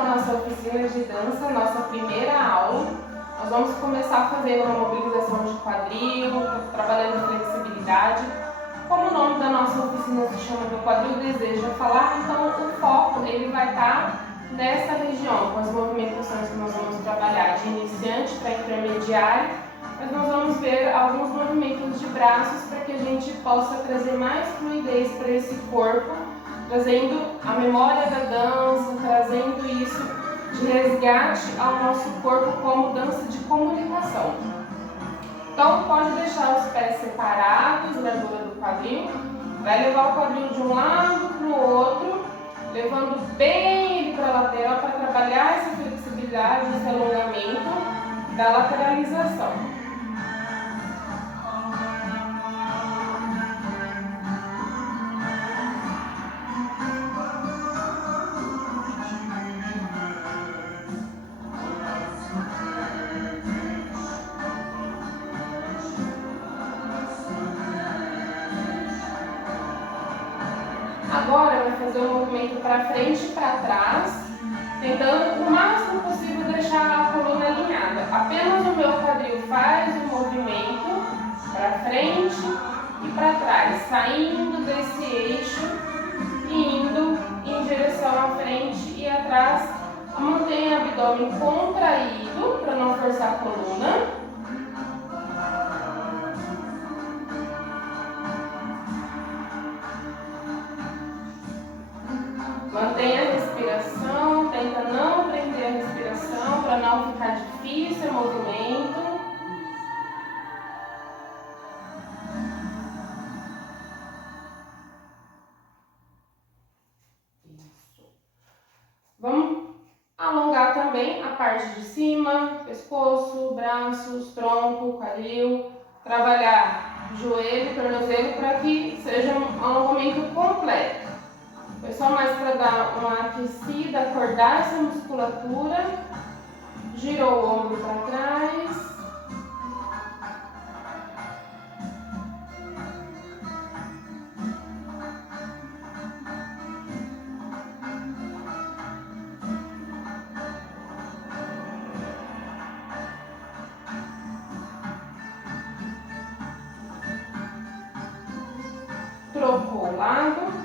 à nossa oficina de dança, nossa primeira aula. Nós vamos começar fazendo uma mobilização de quadril, trabalhando flexibilidade. Como o nome da nossa oficina se chama Meu Quadril Deseja Falar, então o foco ele vai estar nessa região, com as movimentações que nós vamos trabalhar de iniciante para intermediário, mas nós vamos ver alguns movimentos de braços para que a gente possa trazer mais fluidez para esse corpo, trazendo a memória da dança, trazendo isso de resgate ao nosso corpo como dança de comunicação. Então pode deixar os pés separados na largura do quadril, vai levar o quadril de um lado para o outro, levando bem ele para a lateral para trabalhar essa flexibilidade, esse alongamento da lateralização. Agora vai fazer um movimento para frente e para trás, tentando o máximo possível deixar a coluna alinhada. Apenas o meu quadril faz o movimento para frente e para trás, saindo desse eixo e indo em direção à frente e atrás. Mantenha o abdômen contraído para não forçar a coluna. Mantenha a respiração, tenta não prender a respiração para não ficar difícil o movimento. Isso. Vamos alongar também a parte de cima, pescoço, braços, tronco, quadril, trabalhar joelho, tornozelo para que seja um alongamento completo. Foi só mais para dar uma aquecida, acordar essa musculatura. Girou o ombro para trás. Trocou o lado.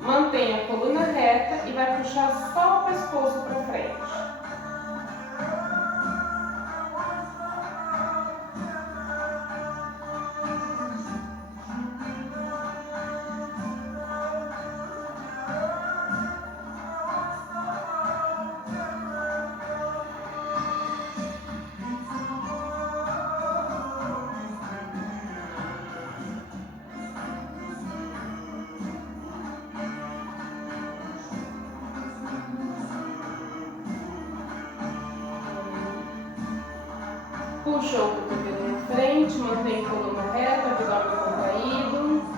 Mantenha a coluna reta e vai puxar só o pescoço para frente. Puxou o cotovelo na frente, mantém a coluna reta, abdômen contraído.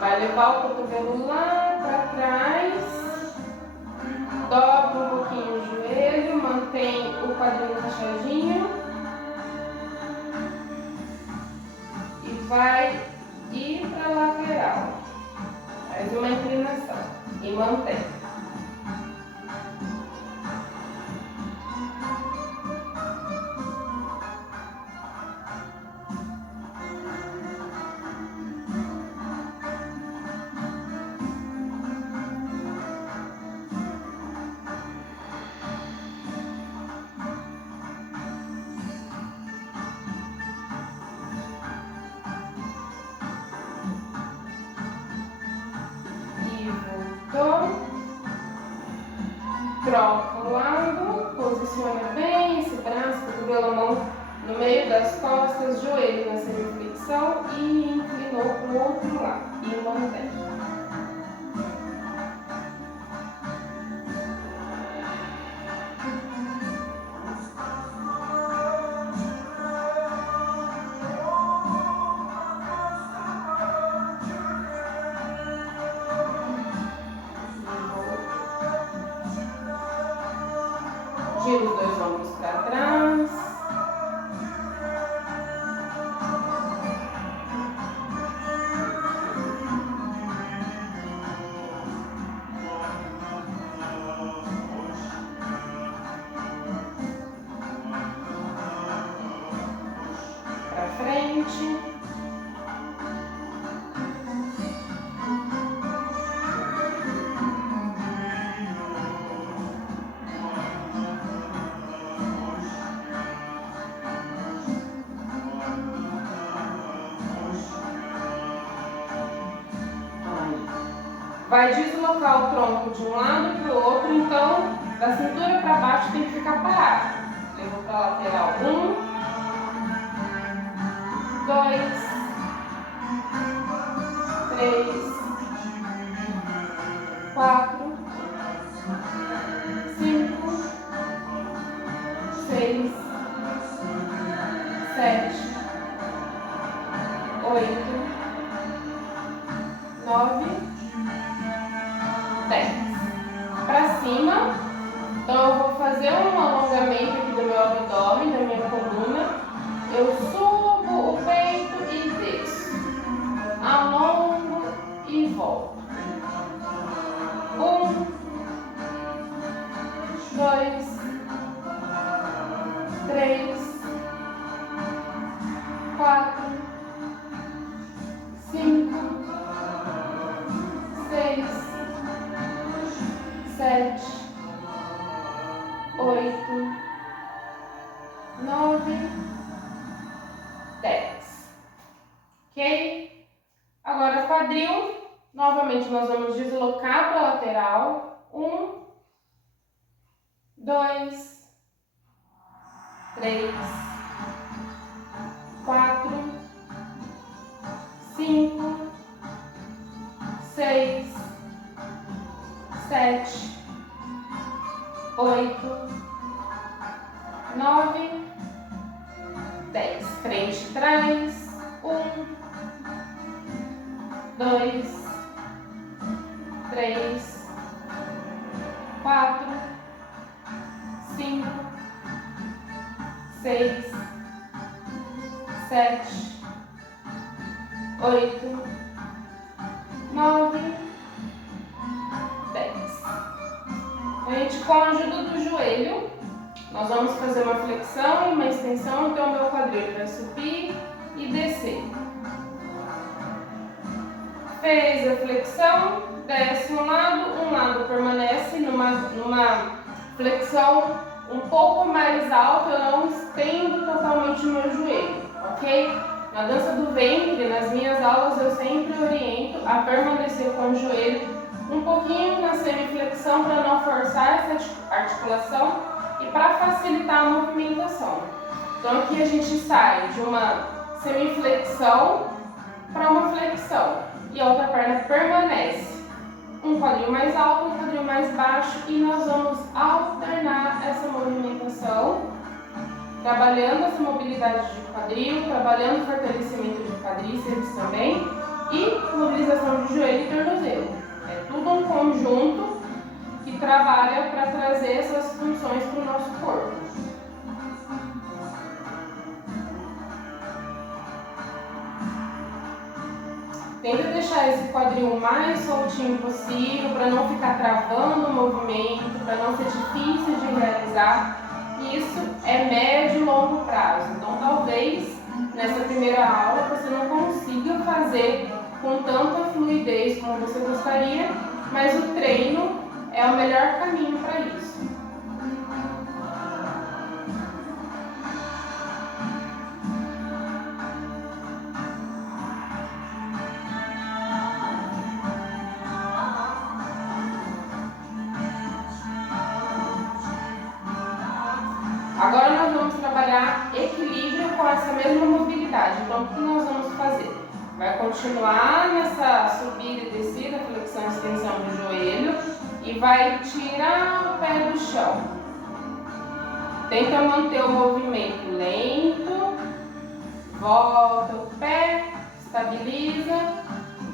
Vai levar o cotovelo lá para trás, dobra um pouquinho o joelho, mantém o quadril encaixadinho e vai ir para a lateral. Faz uma inclinação. troca o lado, posiciona bem esse braço, cotovelo, a mão no meio das costas, joelho na semiflexão e inclinou para o outro lado e mantém. Gira os dois ombros para trás. Para frente. Vai deslocar o tronco de um lado para o outro, então da cintura para baixo tem que ficar parado. Levou para a lateral. 1, 2, 3, 4, 5, 6, 7, 8, 9, 10. Para cima, então eu vou fazer um alongamento aqui do meu abdômen, da minha coluna. Eu subo o peito e desço. Alongo e volto. 1, 2, 3, 4, 5, 6, 7, 8, 9, 10. Ok? Agora quadril. Novamente nós vamos deslocar para a lateral. 1, 2, 3, 4, 5, 6, 7, 8, 9, 10. Frente e trás. 1, 2, 3, 4, 5, 6, 7, 8, 9, 10. Gente, com a ajuda do joelho, nós vamos fazer uma flexão e uma extensão, então o meu quadril vai subir e descer. Fez a flexão, desce um lado permanece numa flexão um pouco mais alta, eu não estendo totalmente o meu joelho, ok? Na dança do ventre, nas minhas aulas, eu sempre oriento a permanecer com o joelho um pouquinho na semiflexão para não forçar essa articulação e para facilitar a movimentação. Então aqui a gente sai de uma semiflexão para uma flexão e a outra perna permanece. Um quadril mais alto, um quadril mais baixo e nós vamos alternar essa movimentação, trabalhando essa mobilidade de quadril, trabalhando o fortalecimento de quadríceps também e mobilização de joelho e tornozelo. É tudo um conjunto que trabalha para trazer essas funções para o nosso corpo. Tenta deixar esse quadril o mais soltinho possível para não ficar travando o movimento, para não ser difícil de realizar. Isso é médio e longo prazo. Então, talvez nessa primeira aula você não consiga fazer com tanta fluidez como você gostaria, mas o treino é o melhor caminho para isso. gerar equilíbrio com essa mesma mobilidade. Então, o que nós vamos fazer? Vai continuar nessa subida e descida, flexão e extensão do joelho e vai tirar o pé do chão. Tenta manter o movimento lento, volta o pé, estabiliza,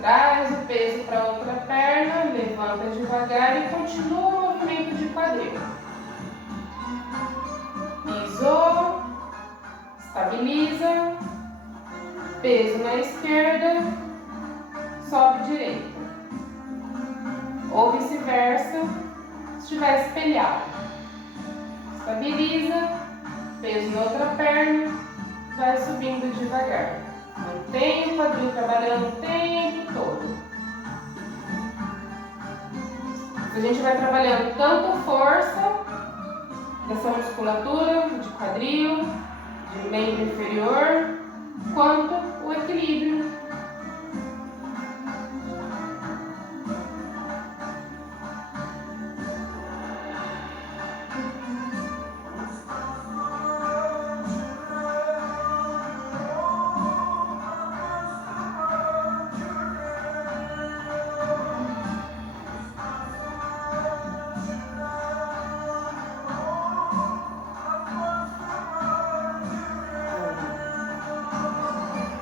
traz o peso para a outra perna, levanta devagar e continua o movimento de quadril. Pisou, estabiliza, peso na esquerda, sobe direita. Ou vice-versa, se estiver espelhado. Estabiliza, peso na outra perna, vai subindo devagar. Mantém o quadril trabalhando o tempo todo. A gente vai trabalhando tanto força dessa musculatura de quadril, de membro inferior, quanto o equilíbrio.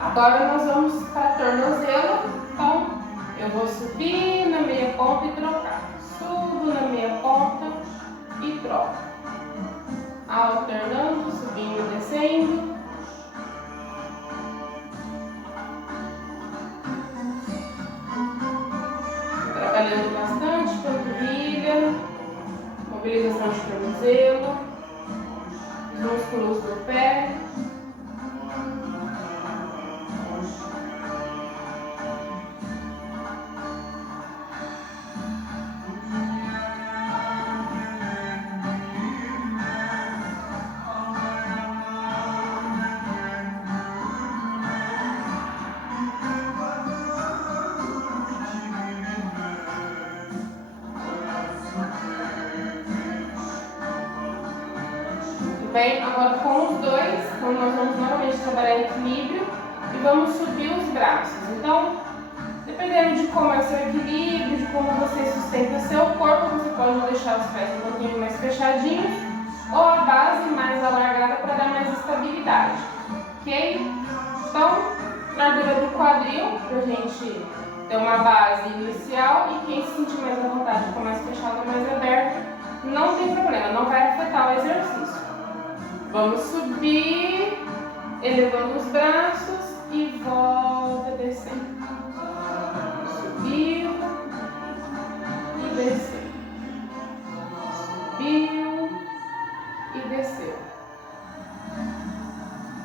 Agora nós vamos para tornozelo, então eu vou subir na meia ponta e trocar. Subo na meia ponta e troco. Alternando, subindo e descendo. Trabalhando bastante panturrilha, mobilização de tornozelo, os músculos do pé. Bem, agora com os dois, então nós vamos novamente trabalhar equilíbrio e vamos subir os braços. Então, dependendo de como é o seu equilíbrio, de como você sustenta seu corpo, você pode deixar os pés um pouquinho mais fechadinhos ou a base mais alargada para dar mais estabilidade, ok? Então, largura do quadril, para a gente ter uma base inicial e quem se sentir mais à vontade, com mais fechado ou mais aberto, não tem problema, não vai afetar o exercício. Vamos subir, elevando os braços e volta descendo. Subiu e desceu. Subiu e desceu.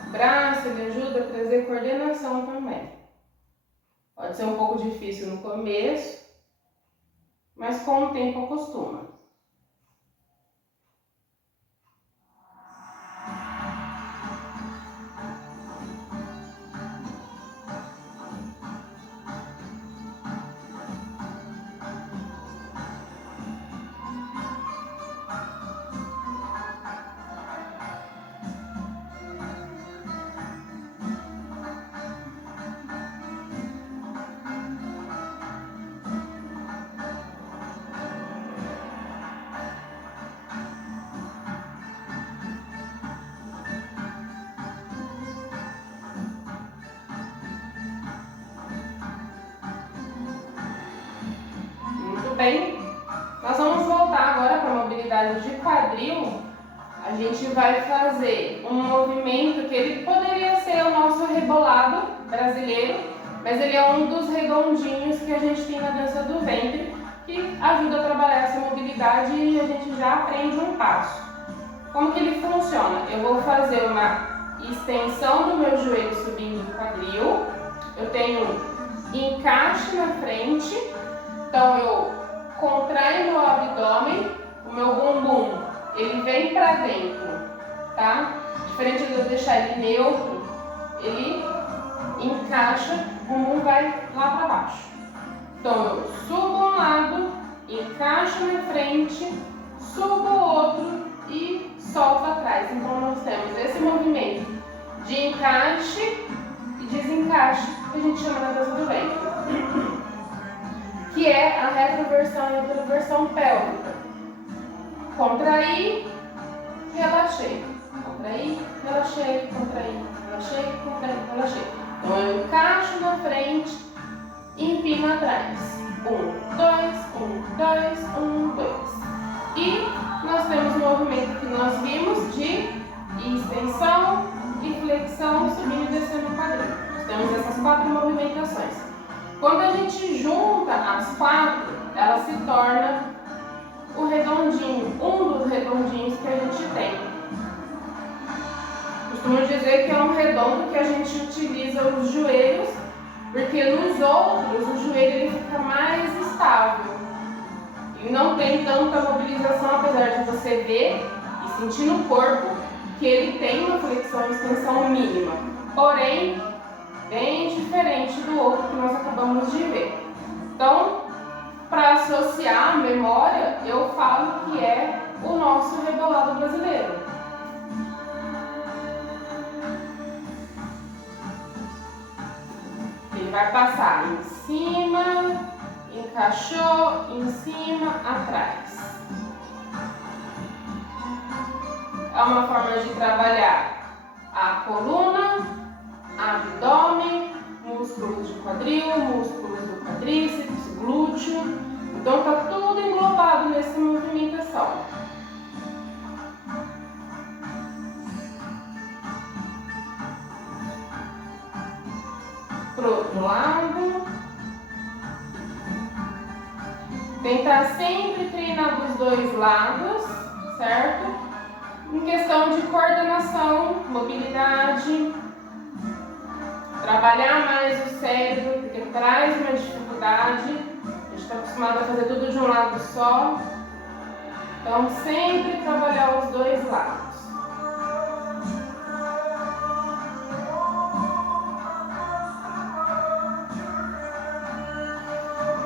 O braço ele ajuda a trazer coordenação também. Pode ser um pouco difícil no começo, mas com o tempo acostuma. Bem, nós vamos voltar agora para a mobilidade de quadril. A gente vai fazer um movimento que ele poderia ser o nosso rebolado brasileiro, mas ele é um dos redondinhos que a gente tem na dança do ventre, que ajuda a trabalhar essa mobilidade e a gente já aprende um passo. Como que ele funciona? Eu vou fazer uma extensão do meu joelho subindo o quadril, eu tenho encaixe na frente, então eu contrai meu abdômen, o meu bumbum, ele vem para dentro, tá? Diferente de eu deixar ele neutro, ele encaixa, o bumbum vai lá para baixo. Então eu subo um lado, encaixo na frente, subo o outro e solta atrás. Então nós temos esse movimento de encaixe e desencaixe, que a gente chama na dança do ventre, que é a retroversão e a retroversão pélvica. Contrair, relaxei. Contrair, relaxei, contrair, relaxei, contrair, relaxei. Então eu encaixo na frente e empino atrás. 1, 2, 1, 2, 1, 2. E nós temos o movimento que nós vimos de extensão e flexão, subindo e descendo o quadril. Nós temos essas 4 movimentações. Quando a gente junta as 4, ela se torna o redondinho, um dos redondinhos que a gente tem. Costumo dizer que é um redondo que a gente utiliza os joelhos, porque nos outros o joelho ele fica mais estável e não tem tanta mobilização, apesar de você ver e sentir no corpo que ele tem uma flexão e extensão mínima, porém bem diferente do outro que nós acabamos de ver. Então, para associar a memória, eu falo que é o nosso rebolado brasileiro. Ele vai passar em cima, encaixou, em cima, atrás. É uma forma de trabalhar a coluna, abdômen, músculos de quadril, músculos do quadríceps, glúteo. Então está tudo englobado nessa movimentação. Pro outro lado. Tentar sempre treinar dos dois lados, certo? Em questão de coordenação, mobilidade, trabalhar mais o cérebro, porque traz uma dificuldade. A gente está acostumado a fazer tudo de um lado só. Então, sempre trabalhar os dois lados.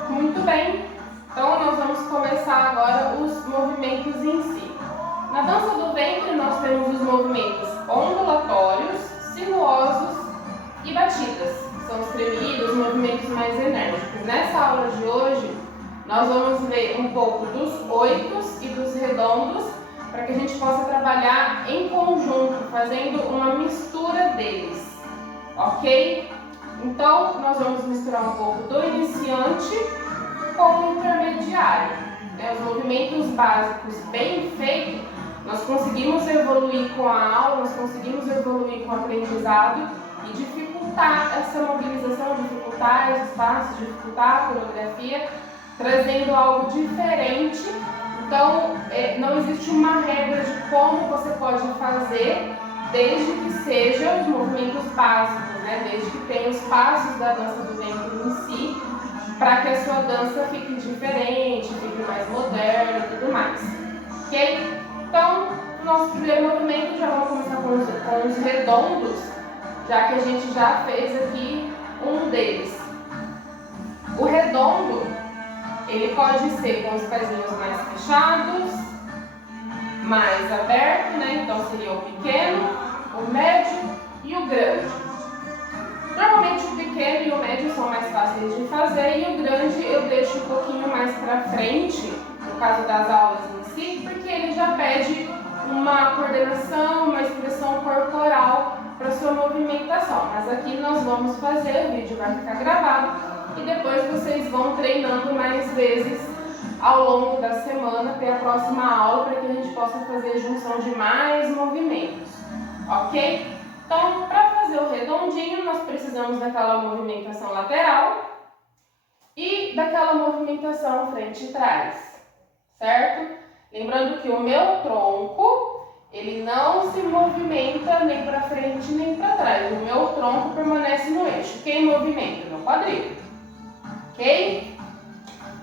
Muito bem. Então, nós vamos começar agora os movimentos em si. Na dança do ventre, nós temos os movimentos ondulatórios, sinuosos e batidas. São os tremidos, movimentos mais enérgicos. Nessa aula de hoje, nós vamos ver um pouco dos oitos e dos redondos, para que a gente possa trabalhar em conjunto, fazendo uma mistura deles, ok? Então, nós vamos misturar um pouco do iniciante com o intermediário. Os movimentos básicos bem feitos, nós conseguimos evoluir com a aula, nós conseguimos evoluir com o aprendizado e dificultar essa mobilização, dificultar esses passos, dificultar a coreografia, trazendo algo diferente. Então, não existe uma regra de como você pode fazer, desde que sejam os movimentos básicos, né? Desde que tenha os passos da dança do ventre em si, para que a sua dança fique diferente, fique mais moderna e tudo mais. Ok? Então, no nosso primeiro movimento, já vamos começar com os redondos, já que a gente já fez aqui um deles. O redondo, ele pode ser com os pezinhos mais fechados, mais aberto, né? Então seria o pequeno, o médio e o grande. Normalmente o pequeno e o médio são mais fáceis de fazer e o grande eu deixo um pouquinho mais para frente, no caso das aulas em si, porque ele já pede uma coordenação, uma expressão corporal para sua movimentação. Mas aqui nós vamos fazer, o vídeo vai ficar gravado e depois vocês vão treinando mais vezes ao longo da semana até a próxima aula, para que a gente possa fazer junção de mais movimentos, ok? Então, para fazer o redondinho, nós precisamos daquela movimentação lateral e daquela movimentação frente e trás, certo? Lembrando que o meu tronco, ele não se movimenta nem para frente nem para trás. O meu tronco permanece no eixo. Quem movimenta? Meu quadril, ok?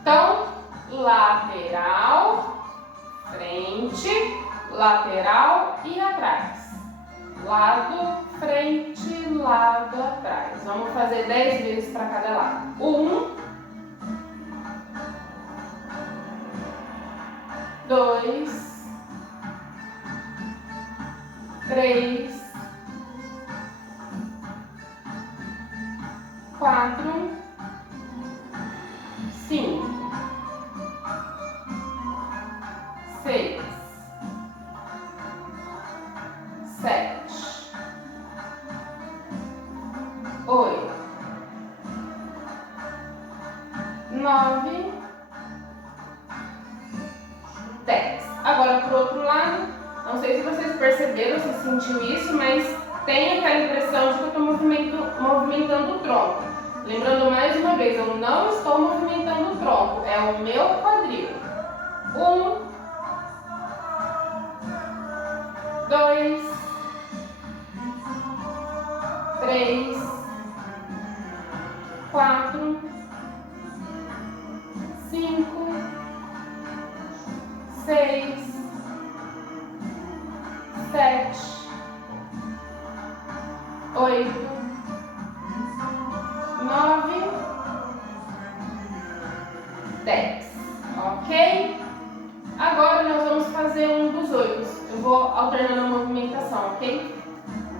Então, lateral, frente, lateral e atrás. Lado, frente, lado, atrás. Vamos fazer 10 vezes para cada lado. 1, 2, 3, 4, 5, 6, 7, 8, 9, 10. Agora pro outro lado, não sei se vocês perceberam, se sentiu isso, mas tem aquela impressão de que eu estou movimentando o tronco. Lembrando mais uma vez, eu não estou movimentando o tronco, é o meu quadril. 1, 2, 3, 4, 5, 6, 7, 8, 9, 10, ok? Agora nós vamos fazer um dos 8. Eu vou alternando a movimentação, ok?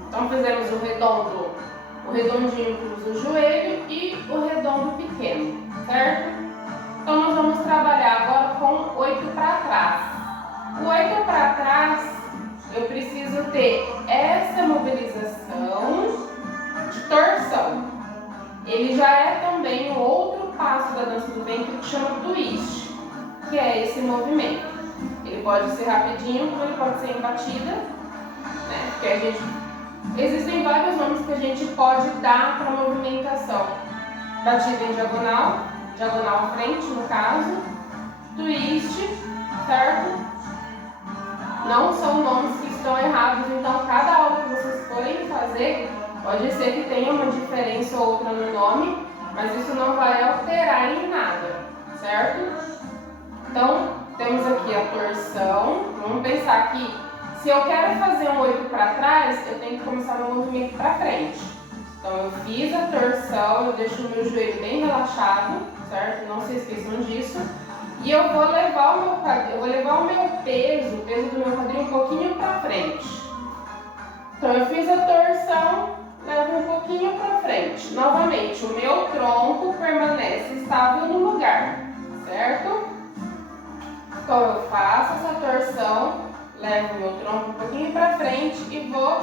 Então fizemos o redondo, o redondinho cruza o joelho e o redondo pequeno, certo? Então nós vamos trabalhar agora com 8 para trás. O 8 para trás, eu preciso ter essa mobilização de torção. Ele já é também o outro passo da dança do ventre que chama twist, que é esse movimento. Ele pode ser rapidinho, como ele pode ser em batida, né? Porque existem vários nomes que a gente pode dar para a movimentação. Batida em diagonal, diagonal frente no caso, twist, certo? Não são nomes que estão errados, então cada aula que vocês forem fazer, pode ser que tenha uma diferença ou outra no nome, mas isso não vai alterar em nada, certo? Então, temos aqui a torção. Vamos pensar que se eu quero fazer um 8 para trás, eu tenho que começar meu movimento para frente. Então, eu fiz a torção, eu deixo o meu joelho bem relaxado, certo? Não se esqueçam disso. E eu vou levar o meu peso, o peso do meu quadril um pouquinho para frente. Então, eu fiz a torção, levo um pouquinho para frente. Novamente, o meu tronco permanece estável no lugar, certo? Então, eu faço essa torção, levo o meu tronco um pouquinho para frente e vou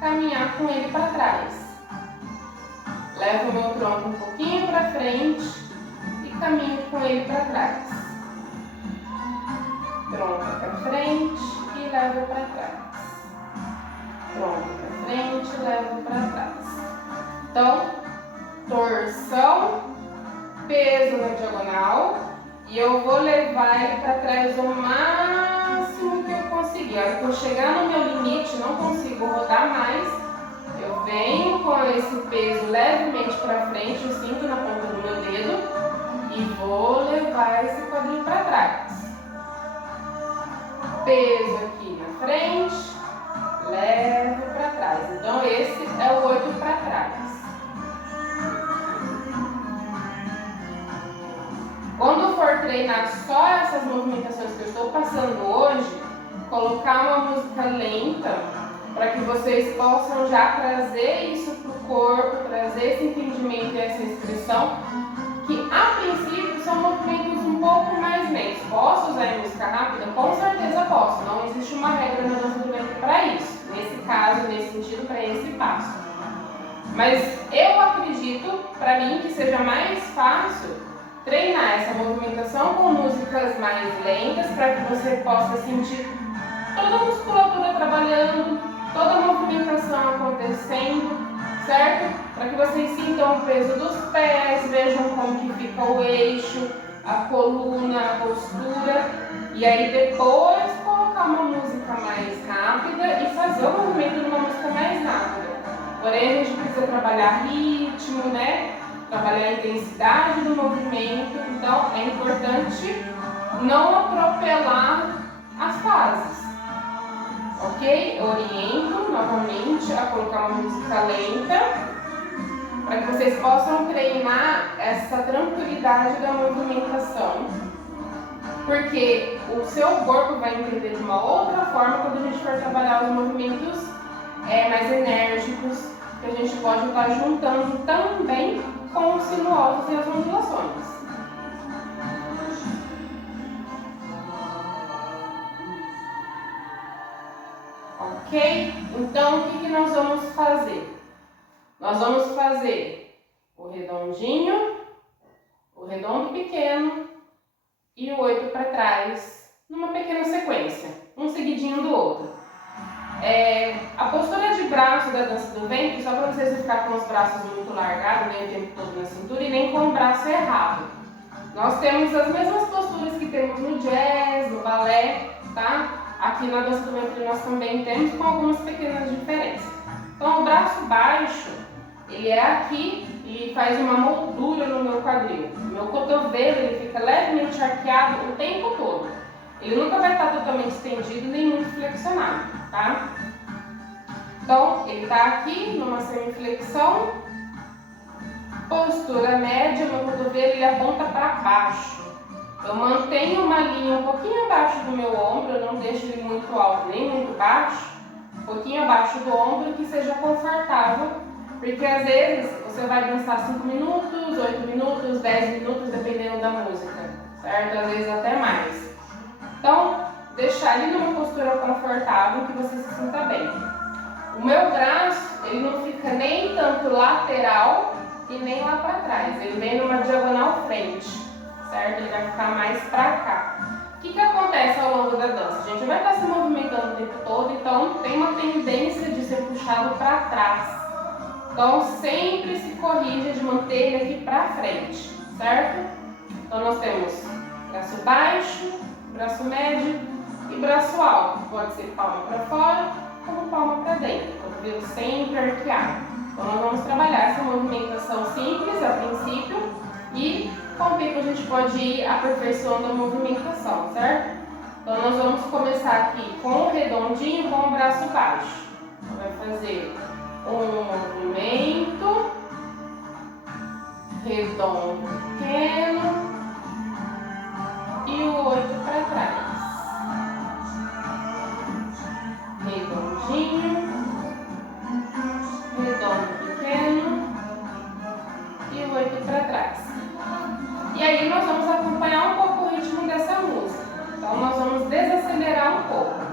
caminhar com ele para trás. Levo o meu tronco um pouquinho para frente e caminho com ele para trás. Tronco para frente e levo para trás. Tronco para frente e levo para trás. Então, torção, peso na diagonal e eu vou levar ele para trás o máximo que eu conseguir. A hora que eu chegar no meu limite, não consigo rodar mais, eu venho com esse peso levemente para frente, eu sinto na ponta do meu dedo e vou levar esse quadril para trás. Peso aqui na frente, levo para trás. Então esse é o 8 para trás. Quando for treinar só essas movimentações que eu estou passando hoje, colocar uma música lenta para que vocês possam já trazer isso para o corpo, trazer esse entendimento e essa expressão, que a princípio são movimentos um pouco mais lentos. Posso usar em música rápida? Com certeza posso. Não existe uma regra na dança do ventre para isso. Nesse caso, nesse sentido, para esse passo. Mas eu acredito, para mim, que seja mais fácil treinar essa movimentação com músicas mais lentas para que você possa sentir toda a musculatura trabalhando, toda a movimentação acontecendo, certo? Para que vocês sintam o peso dos pés, vejam como que fica o eixo, a coluna, a postura. E aí depois colocar uma música mais rápida e fazer o movimento de uma música mais rápida. Porém, a gente precisa trabalhar ritmo, né? Trabalhar a intensidade do movimento. Então, é importante não atropelar as fases. Ok? Eu oriento novamente a colocar uma música lenta para que vocês possam treinar essa tranquilidade da movimentação, porque o seu corpo vai entender de uma outra forma quando a gente for trabalhar os movimentos mais enérgicos, que a gente pode estar juntando também com os sinuosos e as ondulações. Ok? Então, o que nós vamos fazer? Nós vamos fazer o redondinho, o redondo pequeno e o 8 para trás, numa pequena sequência, um seguidinho do outro. A postura de braço da dança do ventre, só para vocês não ficar com os braços muito largados, nem o tempo todo na cintura e nem com o braço errado. Nós temos as mesmas posturas que temos no jazz, no balé, tá? Aqui na dança do ventre nós também temos, com algumas pequenas diferenças. Então o braço baixo, ele é aqui e faz uma moldura no meu quadril. O meu cotovelo, ele fica levemente arqueado o tempo todo. Ele nunca vai estar totalmente estendido nem muito flexionado, tá? Então, ele está aqui numa semiflexão, postura média, meu cotovelo ele aponta para baixo. Eu mantenho uma linha um pouquinho abaixo do meu ombro, eu não deixo ele muito alto nem muito baixo, um pouquinho abaixo do ombro, que seja confortável, porque às vezes você vai dançar 5 minutos, 8 minutos, 10 minutos, dependendo da música, certo? Às vezes até mais. Então, deixar ele numa postura confortável que você se sinta bem. O meu braço, ele não fica nem tanto lateral e nem lá para trás. Ele vem numa diagonal frente, certo? Ele vai ficar mais para cá. O que acontece ao longo da dança? A gente vai estar se movimentando o tempo todo, então tem uma tendência de ser puxado para trás. Então, sempre se corrija de manter ele aqui para frente, certo? Então, nós temos braço baixo, braço médio e braço alto. Pode ser palma para fora, como palma para dentro. Cotovelo sempre arqueado. Então, nós vamos trabalhar essa movimentação simples a princípio e com o tempo a gente pode ir aperfeiçoando a movimentação, certo? Então, nós vamos começar aqui com o redondinho com o braço baixo. Então, vai fazer um movimento redondo pequeno e o 8 para trás. Redondinho, redondo pequeno e o 8 para trás. E aí nós vamos acompanhar um pouco o ritmo dessa música. Então nós vamos desacelerar um pouco.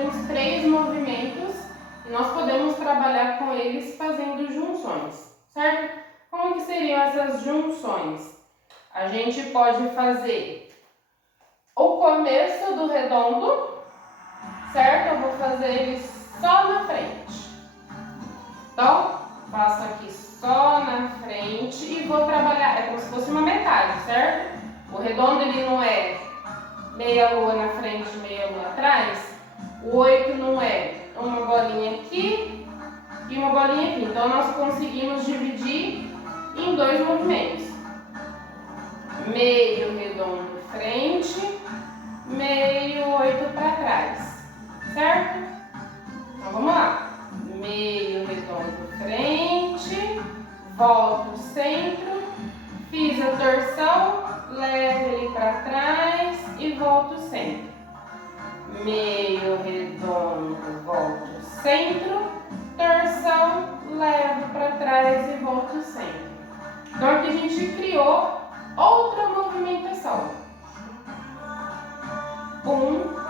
temos 3 movimentos e nós podemos trabalhar com eles fazendo junções, certo? Como que seriam essas junções? A gente pode fazer o começo do redondo, certo? Eu vou fazer ele só na frente. Então, faço aqui só na frente e vou trabalhar, é como se fosse uma metade, certo? O redondo ele não é meia lua na frente, meia lua atrás. O 8 não é uma bolinha aqui e uma bolinha aqui. Então, nós conseguimos dividir em 2 movimentos. Meio redondo frente, meio 8 para trás, certo? Então, vamos lá. Meio redondo frente, volto o centro, fiz a torção, levo ele para trás e volto o centro. Meio redondo, volto o centro, torção, levo para trás e volto o centro. Então aqui a gente criou outra movimentação. 1,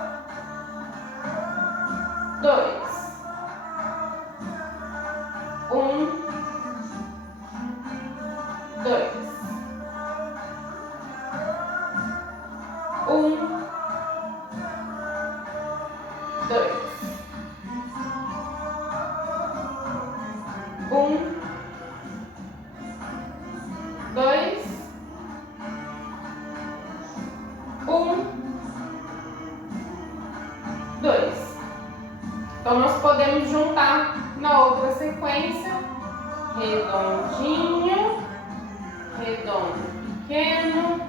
2. 1, 2. 1, 2. 1, 2. 1, 2. Então, nós podemos juntar na outra sequência, redondinho, redondo pequeno,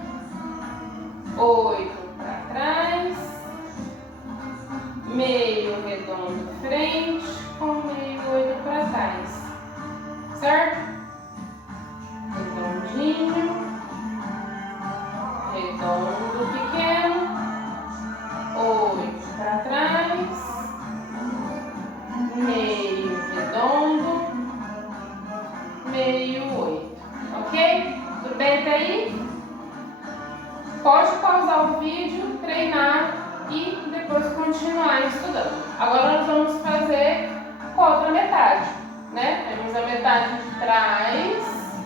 8 para trás, meio redondo frente, com meio 8 para trás, certo? Redondinho, redondo pequeno, 8 para trás, meio redondo, meio 8, ok? Tudo bem até aí? Pode pausar o vídeo, treinar e depois continuar estudando. Agora nós vamos fazer com a outra metade, né? Temos a metade de trás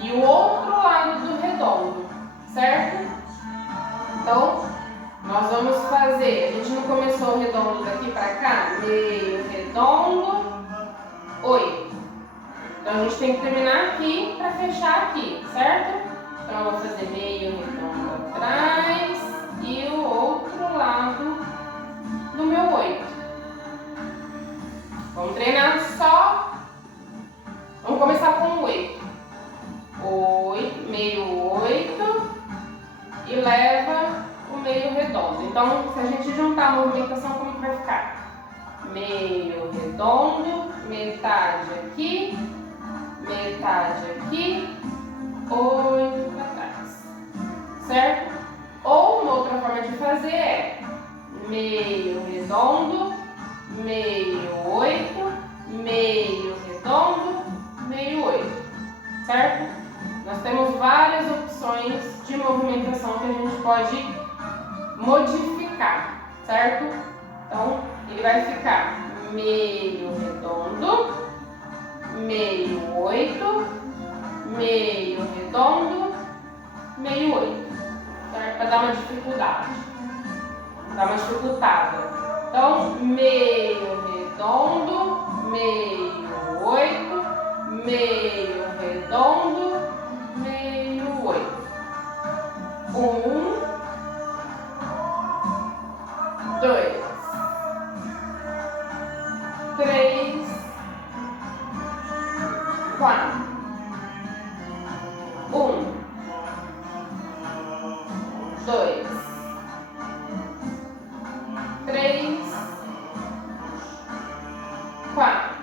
e o outro lado do redondo, certo? Então, nós vamos fazer, a gente não começou o redondo daqui para cá? Meio redondo, 8. Então, a gente tem que terminar aqui para fechar aqui, certo? Então, eu vou fazer meio redondo atrás e o outro lado do meu 8. Vamos treinar só. Vamos começar com o 8. 8, meio 8 e leva o meio redondo. Então, se a gente juntar a movimentação, como que vai ficar? Meio redondo, metade aqui, 8 para trás, certo? Ou uma outra forma de fazer é meio redondo, meio 8, meio redondo, meio 8, certo? Nós temos várias opções de movimentação que a gente pode modificar, certo? Então, ele vai ficar meio redondo, meio 8, meio redondo, meio 8, certo? Para dar uma dificuldade, dar uma dificultada. Então, meio redondo, meio 8, meio redondo, meio 8. 1, 2, 3, 4. 1, 2, 3, 4.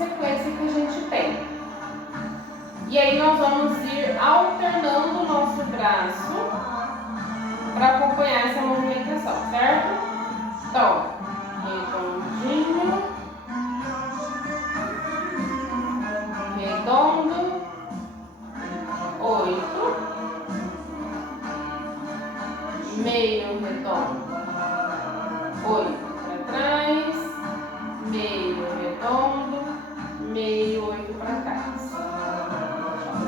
sequência que a gente tem. E aí nós vamos ir alternando o nosso braço para acompanhar essa movimentação, certo? Então, redondinho, redondo, 8, meio redondo, 8 para trás, meio redondo, meio 8 para trás.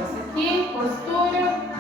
Essa aqui, postura.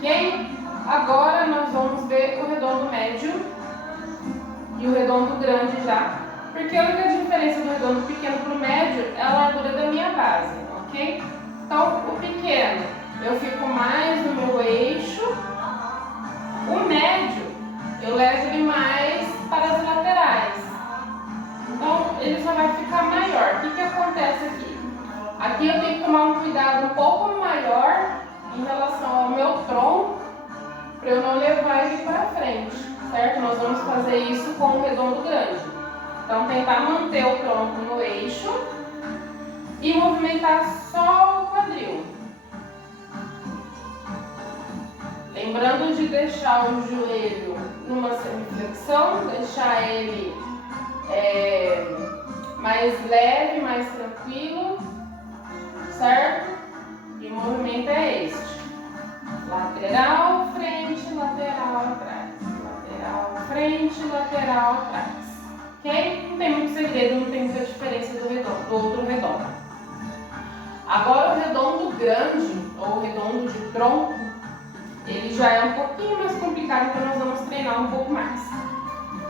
Ok? Agora nós vamos ver o redondo médio e o redondo grande já, porque a única diferença do redondo pequeno para o médio é a largura da minha base, ok? Então, o pequeno eu fico mais no meu eixo, o médio eu levo ele mais para as laterais, então ele só vai ficar maior. O que acontece aqui? Aqui eu tenho que tomar um cuidado um pouco maior em relação ao meu tronco, para eu não levar ele para frente, certo? Nós vamos fazer isso com o redondo grande. Então, tentar manter o tronco no eixo e movimentar só o quadril. Lembrando de deixar o joelho numa semiflexão, deixar ele mais leve, mais tranquilo, certo? E o movimento é este: lateral, frente, lateral, atrás, lateral, frente, lateral, atrás. Ok? Não tem muito segredo, não tem muita diferença do outro redondo. Agora o redondo grande, ou redondo de tronco, ele já é um pouquinho mais complicado, então nós vamos treinar um pouco mais.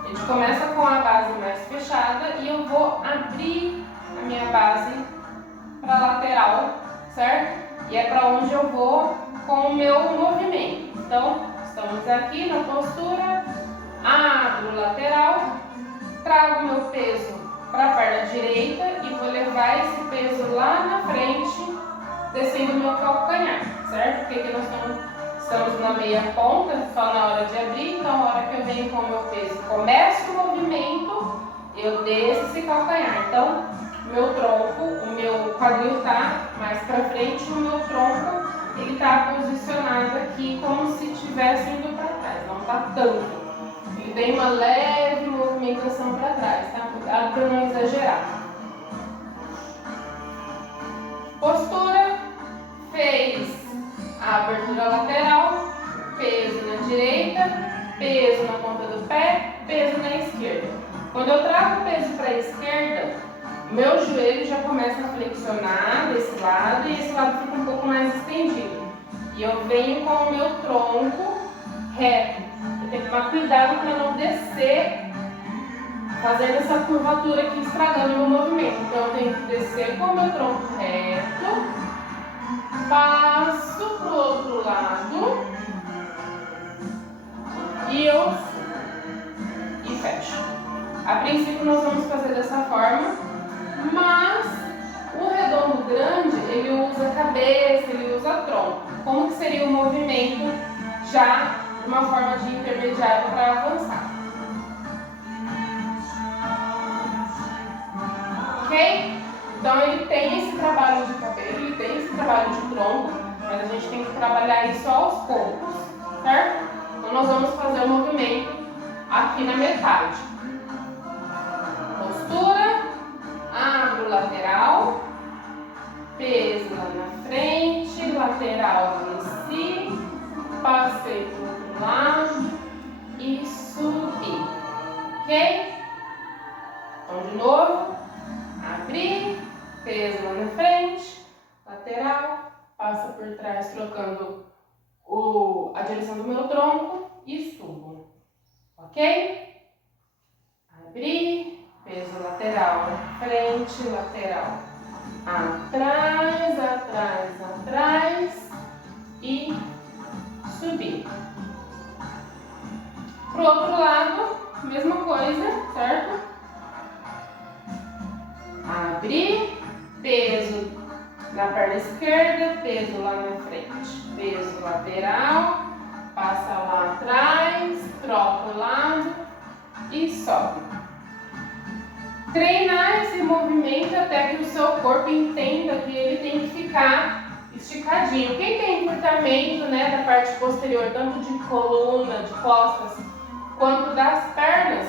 A gente começa com a base mais fechada e eu vou abrir a minha base para a lateral, certo? E é para onde eu vou com o meu movimento. Então, estamos aqui na postura, abro o lateral, trago meu peso para a perna direita e vou levar esse peso lá na frente, descendo o meu calcanhar, certo? Porque aqui nós estamos na meia ponta, só na hora de abrir, então na hora que eu venho com o meu peso, começo o movimento, eu desço esse calcanhar. Então, meu tronco, o meu quadril está mais para frente e o meu tronco ele está posicionado aqui como se estivesse indo para trás, não está tanto. Ele tem uma leve movimentação para trás, tá? Cuidado para não exagerar. Postura, fez a abertura lateral, peso na direita, peso na ponta do pé, peso na esquerda. Quando eu trago o peso para a esquerda, meu joelho já começa a flexionar desse lado e esse lado fica um pouco mais estendido. E eu venho com o meu tronco reto. Eu tenho que tomar cuidado para não descer fazendo essa curvatura aqui, estragando o meu movimento. Então eu tenho que descer com o meu tronco reto, passo para o outro lado e eu fecho. A princípio nós vamos fazer dessa forma, mas o redondo grande ele usa cabeça, ele usa tronco. Como que seria o movimento já de uma forma de intermediário para avançar? Ok? Então ele tem esse trabalho de cabelo, ele tem esse trabalho de tronco, mas a gente tem que trabalhar isso aos poucos, certo? Então nós vamos fazer o movimento aqui na metade. Postura, abro lateral, peso lá na frente, lateral desci, passei para o outro lado e subi, ok? Então de novo, abri, peso lá na frente, lateral, passa por trás trocando a direção do meu tronco e subo, ok? Abri, peso lateral, frente, lateral, atrás, atrás, atrás e subir. Pro outro lado, mesma coisa, certo? Abri, peso na perna esquerda, peso lá na frente, peso lateral, passa lá atrás, troca o lado e sobe. Treinar esse movimento até que o seu corpo entenda que ele tem que ficar esticadinho. Quem tem encurtamento, né, da parte posterior, tanto de coluna, de costas, quanto das pernas,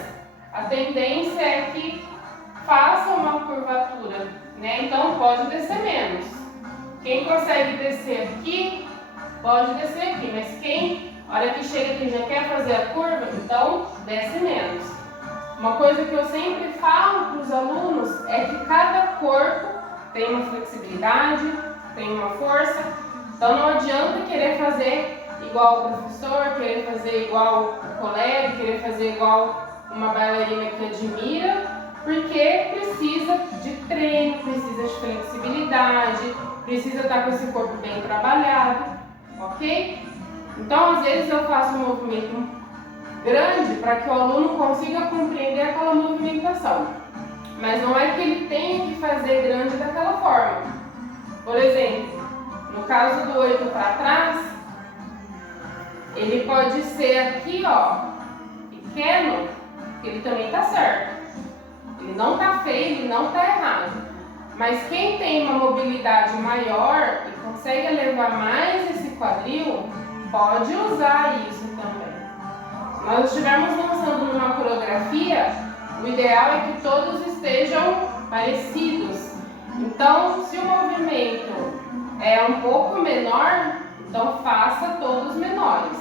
a tendência é que faça uma curvatura, né? Então pode descer menos. Quem consegue descer aqui, pode descer aqui, mas quem, a hora que chega aqui já quer fazer a curva, então desce menos. Uma coisa que eu sempre falo para os alunos é que cada corpo tem uma flexibilidade, tem uma força, então não adianta querer fazer igual o professor, querer fazer igual o colega, querer fazer igual uma bailarina que admira, porque precisa de treino, precisa de flexibilidade, precisa estar com esse corpo bem trabalhado, ok? Então às vezes eu faço um movimento grande para que o aluno consiga compreender aquela movimentação, mas não é que ele tenha que fazer grande daquela forma. Por exemplo, no caso do 8 para trás, ele pode ser aqui, ó, pequeno, ele também está certo. Ele não está feio, ele não está errado. Mas quem tem uma mobilidade maior e consegue elevar mais esse quadril, pode usar isso também. Se nós estivermos lançando uma coreografia, o ideal é que todos estejam parecidos. Então, se o movimento é um pouco menor, então faça todos menores,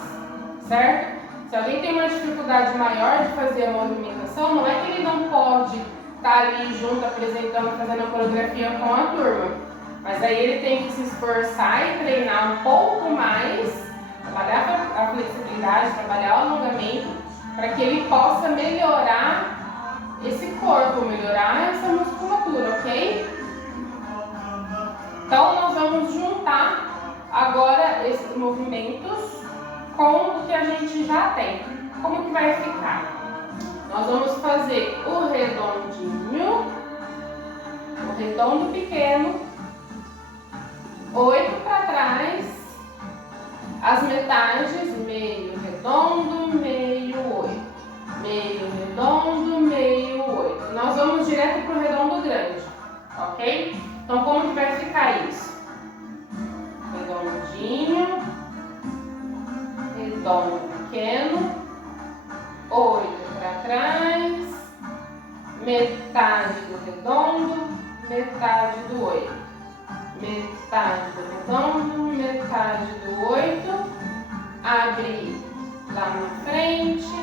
certo? Se alguém tem uma dificuldade maior de fazer a movimentação, não é que ele não pode estar ali junto, apresentando, fazendo a coreografia com a turma. Mas aí ele tem que se esforçar e treinar um pouco mais, trabalhar a flexibilidade, trabalhar o alongamento, para que ele possa melhorar esse corpo, melhorar essa musculatura, ok? Então nós vamos juntar agora esses movimentos com o que a gente já tem. Como que vai ficar? Nós vamos fazer o redondinho, o redondo pequeno, 8 para trás, as metades, meio redondo, meio 8, meio redondo, meio 8. Nós vamos direto para o redondo grande, Então, como que vai ficar isso? Redondinho, redondo pequeno, 8 para trás, metade do redondo, metade do 8. Metade do redondo, metade do 8. Abre lá na frente,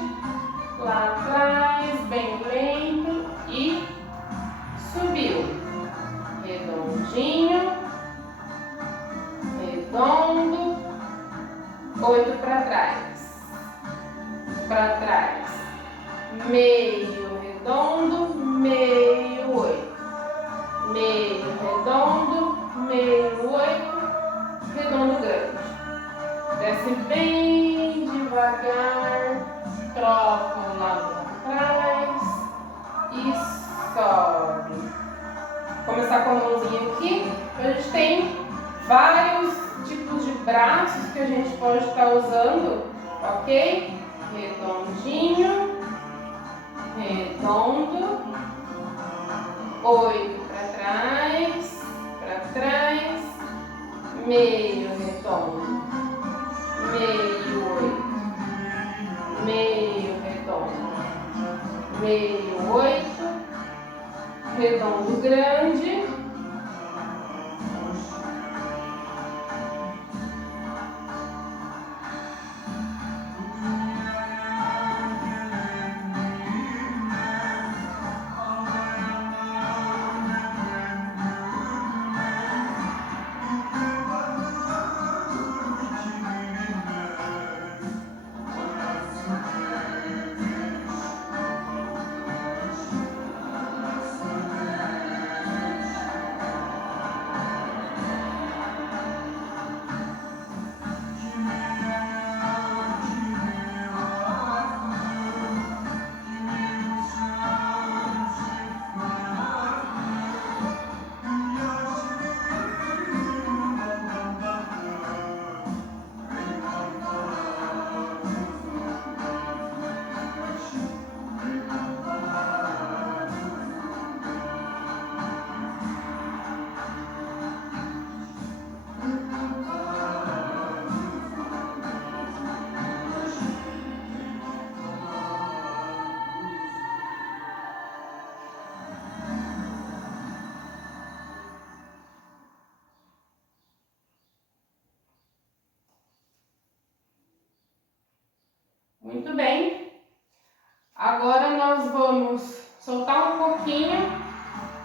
lá atrás, bem lento e subiu. Redondinho, redondo, 8 para trás, meio redondo, meio 8, meio redondo, meio 8, redondo grande. Desce bem devagar, troca um lado para trás e sobe. Vou começar com a mãozinha aqui. A gente tem vários tipos de braços que a gente pode estar usando, ok? Redondinho, redondo, 8 para trás, meio redondo, meio 8, meio redondo, meio 8, redondo grande, Muito bem. Agora nós vamos soltar um pouquinho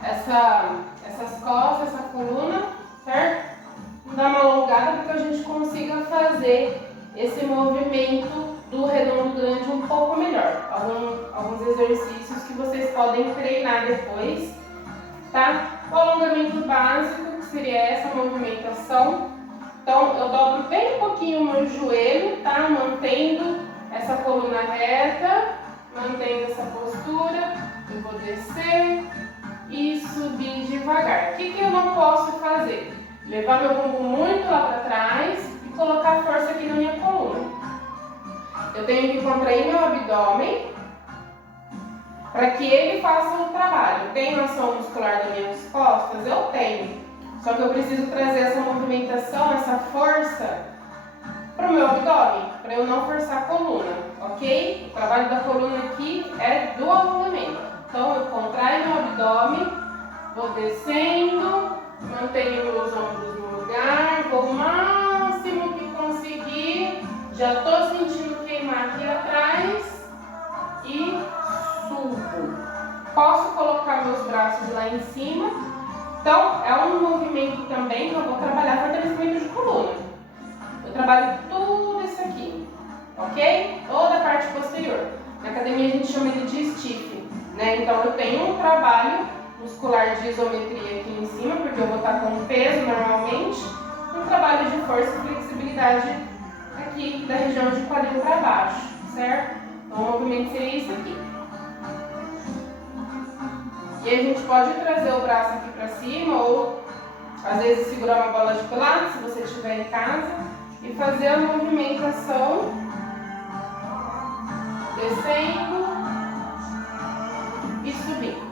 essas costas, essa coluna, certo? Vamos dar uma alongada para que a gente consiga fazer esse movimento do redondo grande um pouco melhor. Alguns exercícios que vocês podem treinar depois, tá? O alongamento básico, que seria essa movimentação. Então, eu dobro bem pouquinho o meu joelho, tá? Mantendo essa coluna reta, mantendo essa postura. Eu vou descer e subir devagar. O que eu não posso fazer? Levar meu bumbum muito lá para trás e colocar força aqui na minha coluna. Eu tenho que contrair meu abdômen para que ele faça o trabalho. Eu tenho ação muscular das minhas costas? Eu tenho. Só que eu preciso trazer essa movimentação, essa força para o meu abdômen, para eu não forçar a coluna, ok? O trabalho da coluna aqui é do alongamento. Então eu contraio meu abdômen, vou descendo, mantenho meus ombros no lugar, vou o máximo que conseguir, já estou sentindo queimar aqui atrás e subo. Posso colocar meus braços lá em cima. Então é um movimento também que eu vou trabalhar fortalecimento de coluna. Eu trabalho tudo isso aqui, ok? Toda a parte posterior. Na academia a gente chama ele de stiff, né? Então eu tenho um trabalho muscular de isometria aqui em cima, porque eu vou estar com peso normalmente. Um trabalho de força e flexibilidade aqui da região de quadril para baixo, certo? Então o movimento seria isso aqui. E a gente pode trazer o braço aqui para cima ou às vezes segurar uma bola de pilates, se você estiver em casa. E fazer a movimentação, descendo e subindo.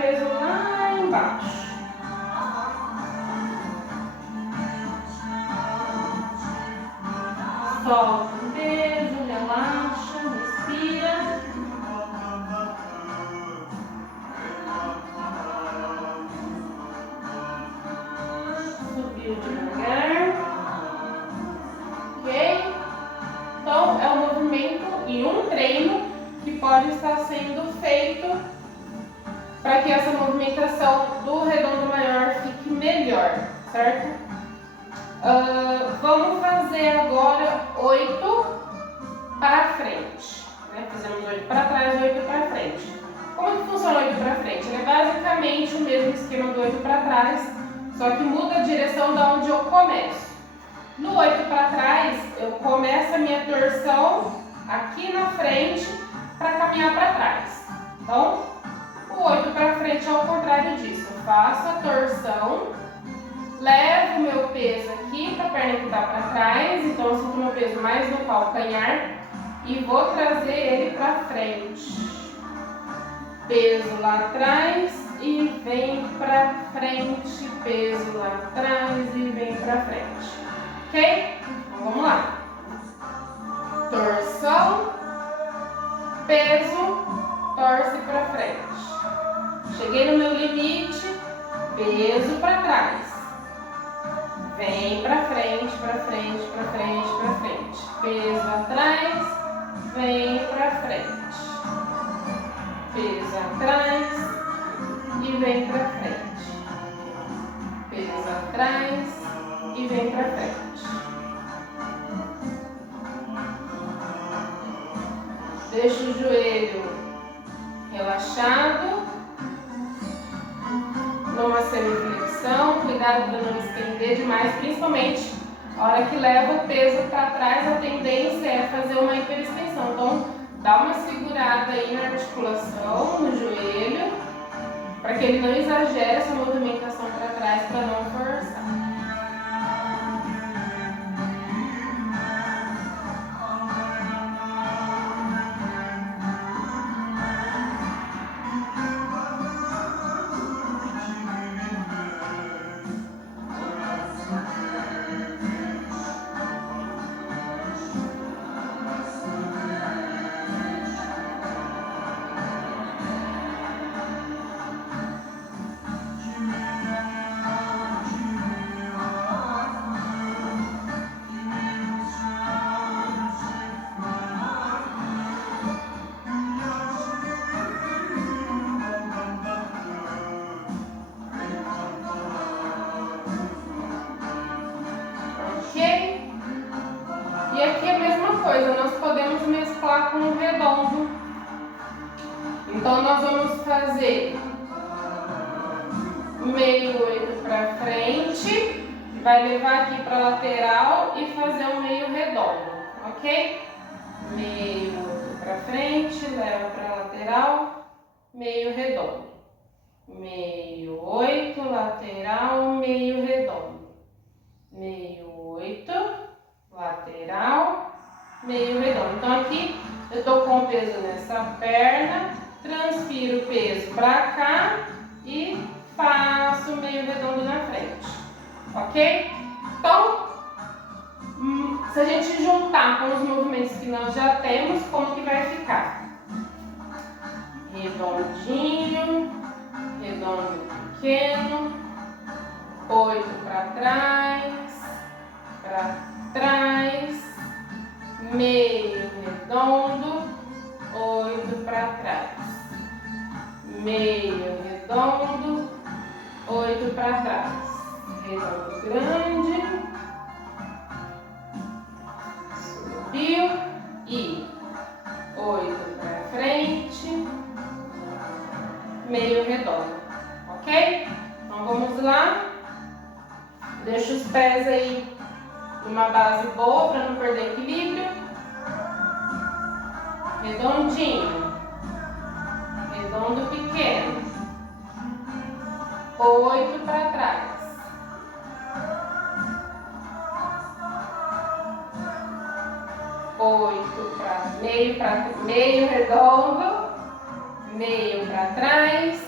peso lá embaixo. Solta o peso, relaxa, respira. Subiu devagar. Ok? Então, é um movimento e um treino que pode estar sendo feito para que essa movimentação do redondo maior fique melhor, certo? Vamos fazer agora 8 para frente, né? Fizemos 8 para trás, 8 para frente. Como que funciona o 8 para frente? Ele é basicamente o mesmo esquema do 8 para trás, só que muda a direção de onde eu começo. No 8 para trás, eu começo a minha torção aqui na frente para caminhar para trás. Então, o 8 para frente é o contrário disso. Eu faço a torção, levo o meu peso aqui para a perna que está para trás, então eu sinto o meu peso mais no calcanhar e vou trazer ele para frente. Peso lá atrás e vem para frente, peso lá atrás e vem para frente. Ok? Então vamos lá. Torção, peso, torce para frente. Cheguei no meu limite, peso para trás. Vem para frente, para frente, para frente, para frente. Peso atrás, vem para frente. Peso atrás e vem para frente. Peso atrás e vem para frente. Deixa o joelho relaxado, numa semiflexão, cuidado para não estender demais, principalmente a hora que leva o peso para trás, a tendência é fazer uma hiperextensão. Então, dá uma segurada aí na articulação, no joelho, para que ele não exagere essa movimentação para trás, para não forçar. E aqui é a mesma coisa, nós podemos mesclar com o redondo. Então nós vamos fazer meio 8 para frente, vai levar aqui para a lateral e fazer um meio redondo, ok? Meio 8 para frente, leva para a lateral, meio redondo. Meio 8, lateral, meio redondo. Meio 8, lateral, meio redondo. Então aqui eu tô com o peso nessa perna, transfiro o peso para cá e faço meio redondo na frente, ok? Então, se a gente juntar com os movimentos que nós já temos, como que vai ficar? Redondinho, redondo pequeno, 8 para trás, meio redondo, 8 para trás, meio redondo, 8 para trás, redondo grande, subiu e 8 para frente, meio redondo, ok? Então vamos lá, deixa os pés aí numa base boa para não perder equilíbrio, redondinho, redondo pequeno, 8 para trás, 8 para meio redondo, meio para trás,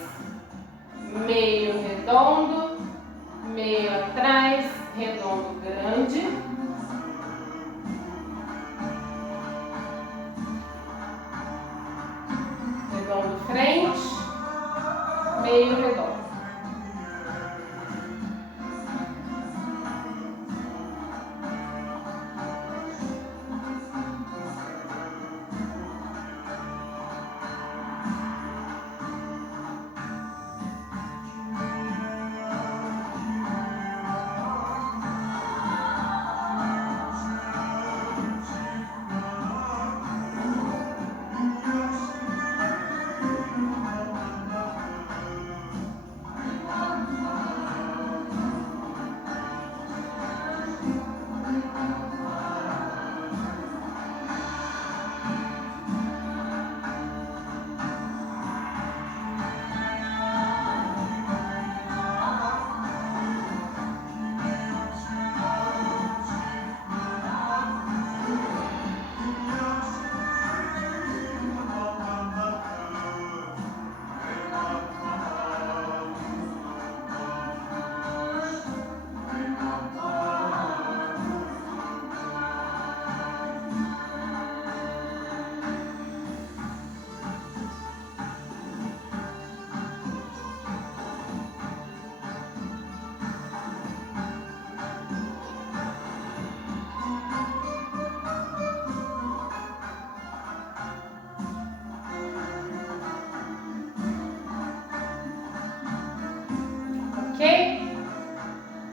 ok?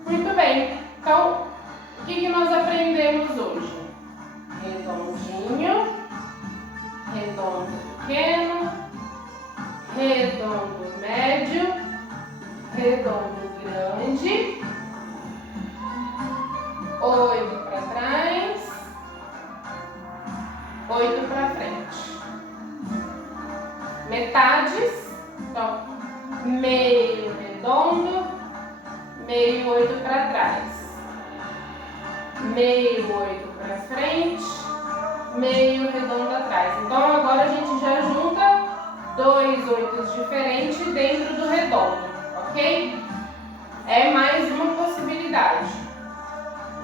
Muito bem, então o que nós aprendemos hoje? Redondinho, redondo pequeno, redondo médio, redondo grande, 8 para trás, 8 para frente. Metades, então, meio redondo, meio 8 para trás, meio 8 para frente, meio redondo atrás. Então agora a gente já junta 2 oitos diferentes dentro do redondo, ok? É mais uma possibilidade.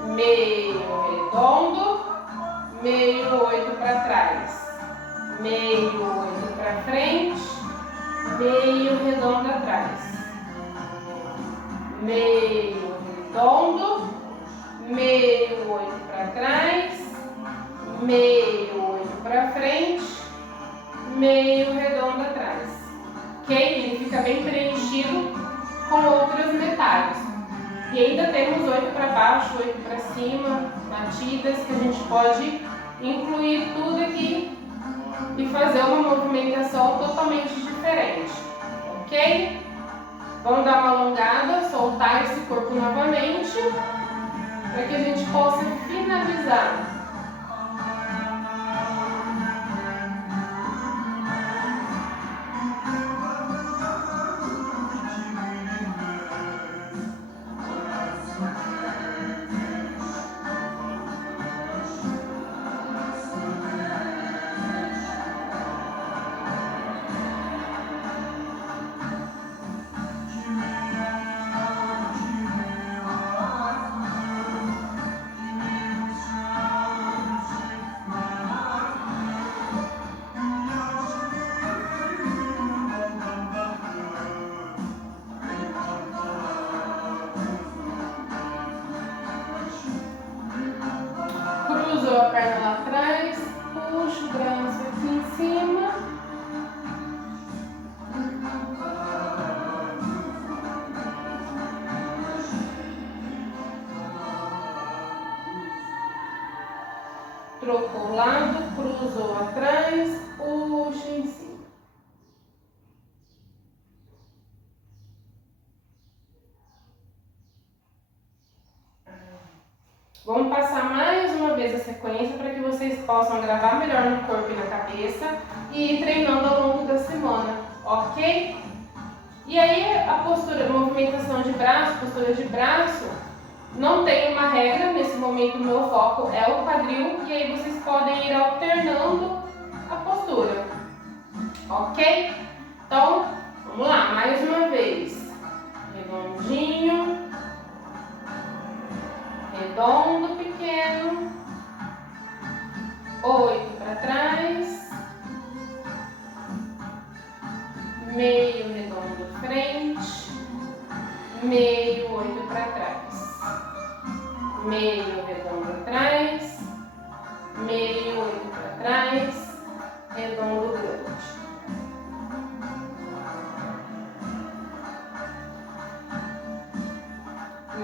Meio redondo, meio 8 para trás, meio 8 para frente, meio redondo atrás, meio redondo, meio 8 para trás, meio 8 para frente, meio redondo atrás, ok? Ele fica bem preenchido com outras metades. E ainda temos 8 para baixo, 8 para cima, batidas que a gente pode incluir tudo aqui e fazer uma movimentação totalmente diferente, ok? Vamos dar uma alongada, soltar esse corpo novamente para que a gente possa finalizar. Cruzou a perna lá atrás, puxa o braço aqui em cima. Trocou o lado, cruzou atrás, puxa em cima. Vamos passar mais uma vez a sequência para que vocês possam gravar melhor no corpo e na cabeça e ir treinando ao longo da semana, ok? E aí a postura, movimentação de braço, postura de braço, não tem uma regra, nesse momento o meu foco é o quadril e aí vocês podem ir alternando a postura, ok? Então, vamos lá, mais uma vez, redondinho, redondo pequeno, 8 para trás, meio redondo frente, meio 8 para trás, meio redondo atrás, meio 8 para trás, redondo grande.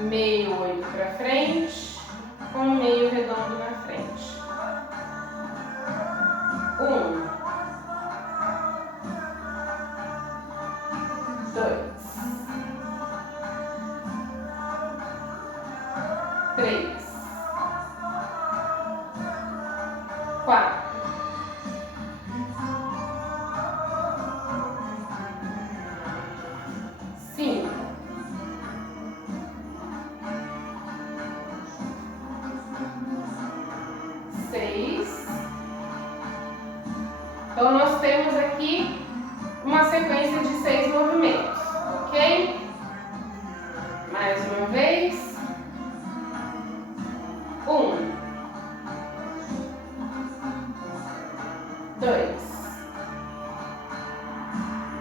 Meio 8 para frente, com meio redondo na frente. 1, 2, 3, 4, 5, 6. Então nós temos aqui uma sequência de 6 movimentos, ok? Mais uma vez. 1, 2,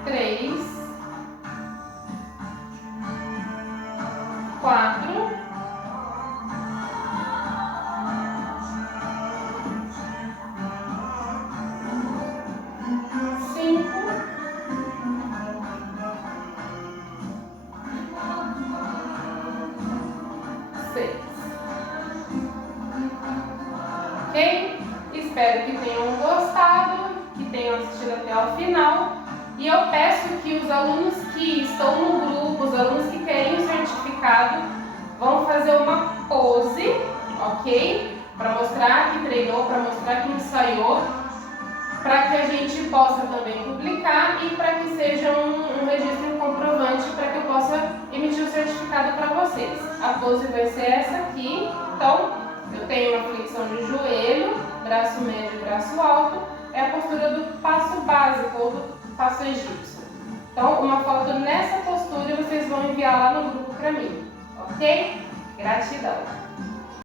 3, 4, 5, tenham assistido até ao final. E eu peço que os alunos que estão no grupo, os alunos que querem o certificado, vão fazer uma pose, ok? Para mostrar que treinou, para mostrar que ensaiou, para que a gente possa também publicar e para que seja um registro e um comprovante para que eu possa emitir o certificado para vocês. A pose vai ser essa aqui. Então, eu tenho uma flexão de joelho, braço médio e braço alto. É a postura do passo básico ou do passo egípcio. Então, uma foto nessa postura vocês vão enviar lá no grupo para mim, ok? Gratidão!